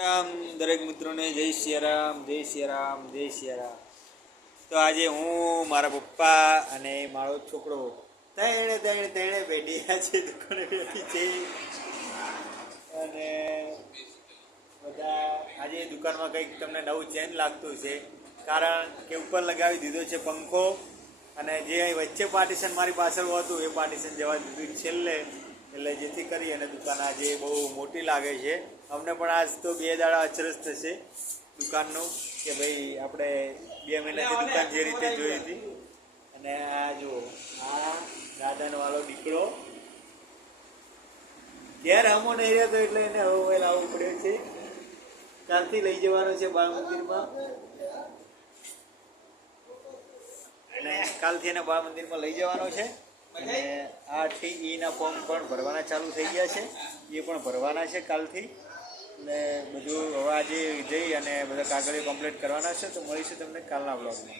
રામ, દરેક મિત્રોને જય સિયારામ જય સિયારામ જય સિયારામ તો આજે હું, મારા પપ્પા અને મારો છોકરો તેણે તેણે તેણે બેઠી છે, દુકાને બેઠી છે. અને બધા આજે દુકાનમાં કંઈક તમને નવું ચેન લાગતું છે કારણ કે ઉપર લગાવી દીધો છે પંખો. અને જે વચ્ચે પાર્ટીશન મારી પાછળ હતું, એ પાર્ટીશન જવા દીધું છેલ્લે. એટલે જેથી કરી અને દુકાન આજે બહુ મોટી લાગે છે. અમને પણ આજ તો બે દાડા અચરજ થશે દુકાનનું, કે ભાઈ આપણે બે મહિનાથી દુકાન જે રીતે જોઈ હતી. અને આ જુઓ, આ દાદાનો વાળો દીકરો. ઘેર હમો નહીં રહેતો એટલે એને હવે મોબાઈલ આવવું પડ્યો છે. કાલથી લઈ જવાનો છે બાળ મંદિરમાં? અને કાલથી એને બાળ મંદિરમાં લઈ જવાનો છે. અને આઠથી ઈના ફોર્મ પણ ભરવાના ચાલુ થઈ ગયા છે. એ પણ ભરવાના છે કાલથી. અને બધું હવે આજે જઈ અને બધા કાગળિયો કમ્પ્લીટ કરવાના છે. તો મળીશું તમને કાલના બ્લોગમાં